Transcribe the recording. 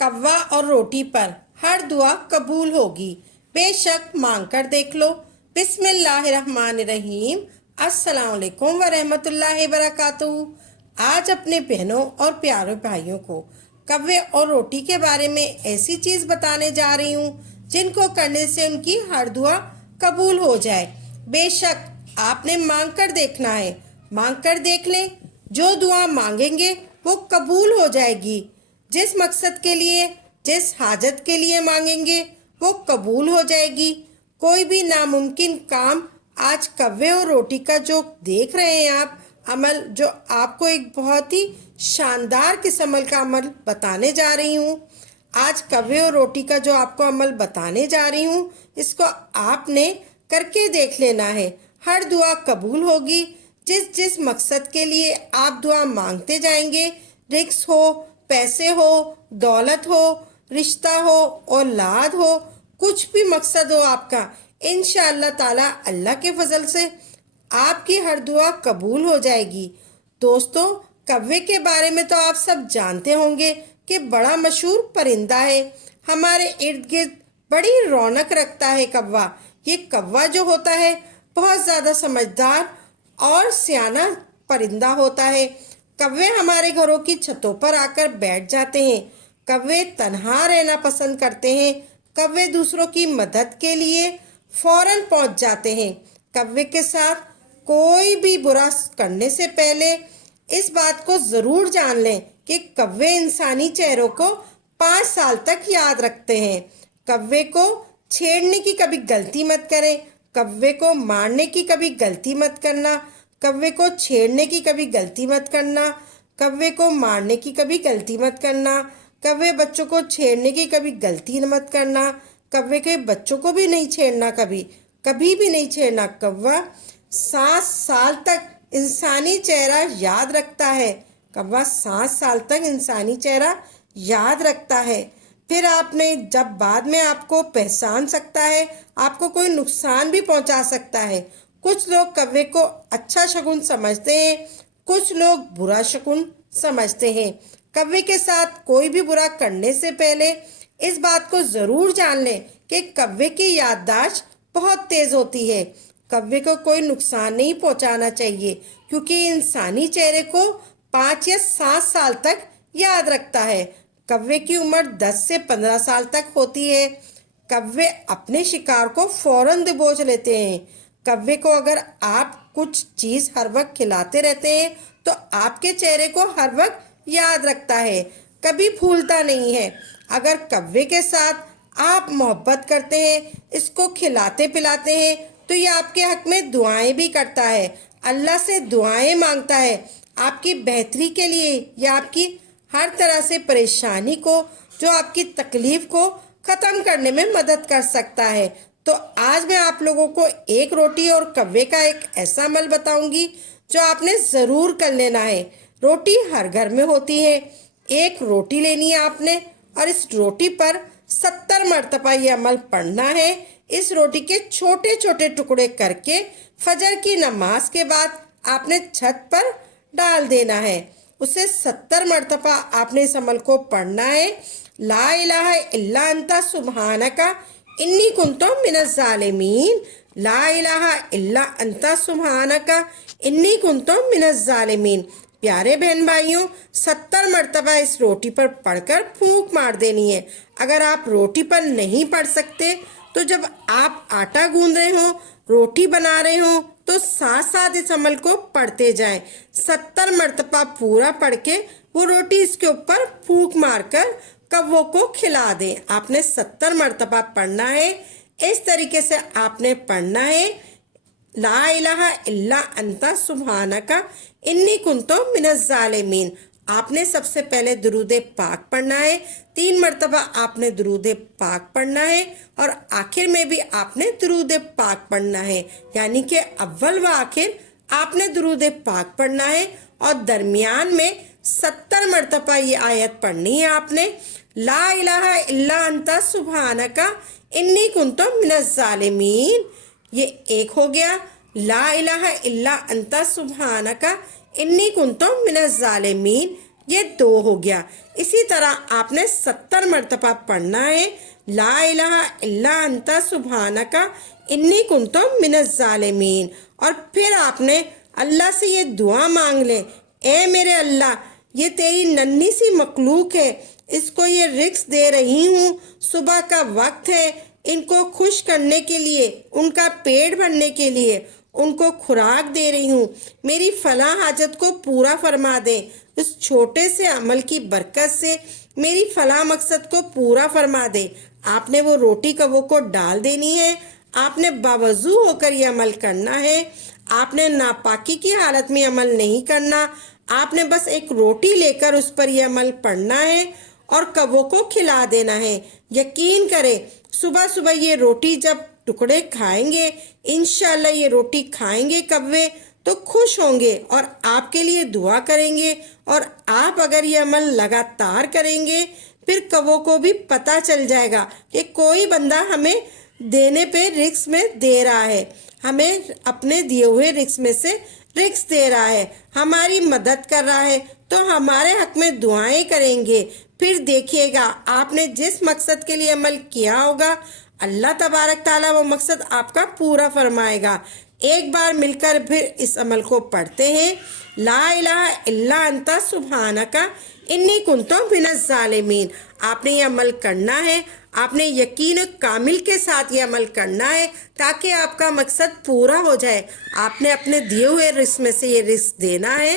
कव्वा और रोटी पर हर दुआ कबूल होगी, बेशक मांग कर देख लो। बिस्मिल्लाहिर्रहमानिर्रहीम। अस्सलाम वालेकुम व रहमतुल्लाहि व बरकातुहू। आज अपने बहनों और प्यारे भाइयों को कव्वे और रोटी के बारे में ऐसी चीज़ बताने जा रही हूँ जिनको करने से उनकी हर दुआ कबूल हो जाए। बेशक आपने मांग कर देखना है, मांग कर देख लें। जो दुआ मांगेंगे वो कबूल हो जाएगी। जिस मकसद के लिए, जिस हाजत के लिए मांगेंगे वो कबूल हो जाएगी। कोई भी नामुमकिन काम आज कव्वे और रोटी का जो देख रहे हैं आप अमल, जो आपको एक बहुत ही शानदार किस्म का अमल बताने जा रही हूँ। आज कव्वे और रोटी का जो आपको अमल बताने जा रही हूँ, इसको आपने करके देख लेना है। हर दुआ कबूल होगी। जिस जिस मकसद के लिए आप दुआ मांगते जाएंगे, रिस्क हो, पैसे हो, दौलत हो, रिश्ता हो, औलाद हो, कुछ भी मकसद हो आपका, इंशाअल्लाह ताला अल्लाह के फजल से आपकी हर दुआ कबूल हो जाएगी। दोस्तों, कव्वे के बारे में तो आप सब जानते होंगे कि बड़ा मशहूर परिंदा है। हमारे इर्द गिर्द बड़ी रौनक रखता है कव्वा। ये कव्वा जो होता है बहुत ज़्यादा समझदार और सियाना परिंदा होता है। कव्वे हमारे घरों की छतों पर आकर बैठ जाते हैं। कव्वे तन्हा रहना पसंद करते हैं। कव्वे दूसरों की मदद के लिए फौरन पहुंच जाते हैं। कव्वे के साथ कोई भी बुरा करने से पहले इस बात को ज़रूर जान लें कि कव्वे इंसानी चेहरों को 5 साल तक याद रखते हैं। कव्वे को छेड़ने की कभी गलती मत करें। कव्वे को मारने की कभी गलती मत करना। कव्वे को छेड़ने की कभी गलती मत करना। कव्वे को मारने की कभी गलती मत करना। कव्वे बच्चों को छेड़ने की कभी गलती मत करना। कव्वे के बच्चों को भी नहीं छेड़ना, कभी कभी भी नहीं छेड़ना। कव्वा 7 साल तक इंसानी चेहरा याद रखता है। कव्वा 7 साल तक इंसानी चेहरा याद रखता है। फिर आपने जब बाद में आपको पहचान सकता है, आपको कोई नुकसान भी पहुंचा सकता है। कुछ लोग कव्वे को अच्छा शगुन समझते हैं, कुछ लोग बुरा शगुन समझते हैं। कव्वे के साथ कोई भी बुरा करने से पहले इस बात को ज़रूर जान लें कि कव्वे की याददाश्त बहुत तेज़ होती है। कव्वे को कोई नुकसान नहीं पहुंचाना चाहिए क्योंकि इंसानी चेहरे को 5 या 7 साल तक याद रखता है। कव्वे की उम्र 10 से 15 साल तक होती है। कव्वे अपने शिकार को फौरन दबोच लेते हैं। कव्वे को अगर आप कुछ चीज़ हर वक्त खिलाते रहते हैं तो आपके चेहरे को हर वक्त याद रखता है, कभी भूलता नहीं है। अगर कव्वे के साथ आप मोहब्बत करते हैं, इसको खिलाते पिलाते हैं, तो ये आपके हक में दुआएं भी करता है, अल्लाह से दुआएं मांगता है आपकी बेहतरी के लिए या आपकी हर तरह से परेशानी को, जो आपकी तकलीफ को ख़त्म करने में मदद कर सकता है। तो आज मैं आप लोगों को एक रोटी और कव्वे का एक ऐसा अमल बताऊंगी जो आपने ज़रूर कर लेना है। रोटी हर घर में होती है। एक रोटी लेनी है आपने और इस रोटी पर 70 मरतबा ये अमल पढ़ना है। इस रोटी के छोटे छोटे टुकड़े करके फजर की नमाज के बाद आपने छत पर डाल देना है। उसे 70 मरतबा आपने इस अमल को पढ़ना है। ला इलाहा इल्ला अंता सुब्हानका इन्नी कुन्तु मिनज़ ज़ालिमीन। ला इलाहा इल्ला अंता सुब्हानका इन्नी कुन्तु मिनज़ ज़ालिमीन। प्यारे बहन भाइयों, 70 मरतबा इस रोटी पर पढ़कर फूंक मार देनी है। अगर आप रोटी पर नहीं पढ़ सकते तो जब आप आटा गूंद रहे हो, रोटी बना रहे हो, तो साथ साथ इस अमल को पढ़ते जाएं। 70 मरतबा पूरा पढ़ के वो रोटी इसके ऊपर फूंक मारकर कव्वों को खिला दें। आपने 70 मरतबा पढ़ना है। इस तरीके से आपने पढ़ना है। ला इलाहा इल्ला अंता सुब्हानका इन्नी कुन्तु मिनज़ ज़ालिमीन। आपने सबसे पहले दुरूद पाक पढ़ना है। 3 मरतबा आपने दुरूद पाक पढ़ना है और आखिर में भी आपने दुरूद पाक पढ़ना है। यानी कि अव्वल व आखिर आपने दुरूद पाक पढ़ना है और दरमियान में 70 मरतबा ये आयत पढ़नी है आपने। ला इलाहा इल्ला अंता सुब्हानका इन्नी कुन्तु मिनज़ ज़ालिमीन। ये एक हो गया। ला इलाहा इल्ला अंता सुब्हानका इन्नी कुन्तु मिनज़ ज़ालिमीन। یہ 2 ہو گیا۔ اسی طرح آپ نے 70 مرتبہ پڑھنا ہے لا الہ الا انت سبحانک انی کنت من الظالمین، اور پھر آپ نے اللہ سے یہ دعا مانگ لے، اے میرے اللہ، یہ تیری ننھی سی مخلوق ہے، اس کو یہ رزق دے رہی ہوں، صبح کا وقت ہے، ان کو خوش کرنے کے لیے، ان کا پیٹ بھرنے کے لیے ان کو خوراک دے رہی ہوں، میری فلاں حاجت کو پورا فرما دے، اس چھوٹے سے عمل کی برکت سے میری فلاں مقصد کو پورا فرما دے۔ آپ نے وہ روٹی کبو کو ڈال دینی ہے، آپ نے باوضو ہو کر یہ عمل کرنا ہے، آپ نے ناپاکی کی حالت میں عمل نہیں کرنا، آپ نے بس ایک روٹی لے کر اس پر یہ عمل پڑھنا ہے اور کبو کو کھلا دینا ہے۔ یقین کرے صبح صبح یہ روٹی جب ٹکڑے کھائیں گے، انشاءاللہ یہ روٹی کھائیں گے کوے تو خوش ہوں گے اور آپ کے لیے دعا کریں گے، اور آپ اگر یہ عمل لگاتار کریں گے پھر کووں کو بھی پتہ چل جائے گا کہ کوئی بندہ ہمیں دینے پہ رزق میں دے رہا ہے، ہمیں اپنے دیے ہوئے رزق میں سے رزق دے رہا ہے، ہماری مدد کر رہا ہے، تو ہمارے حق میں دعائیں کریں گے۔ پھر دیکھیے گا آپ نے جس مقصد کے لیے عمل کیا ہوگا اللہ تبارک تعالیٰ وہ مقصد آپ کا پورا فرمائے گا۔ ایک بار مل کر پھر اس عمل کو پڑھتے ہیں لا الہ الا انت سبحانک انی کنت من الظالمین۔ آپ نے یہ عمل کرنا ہے، آپ نے یقین کامل کے ساتھ یہ عمل کرنا ہے تاکہ آپ کا مقصد پورا ہو جائے۔ آپ نے اپنے دیے ہوئے رزق میں سے یہ رزق دینا ہے۔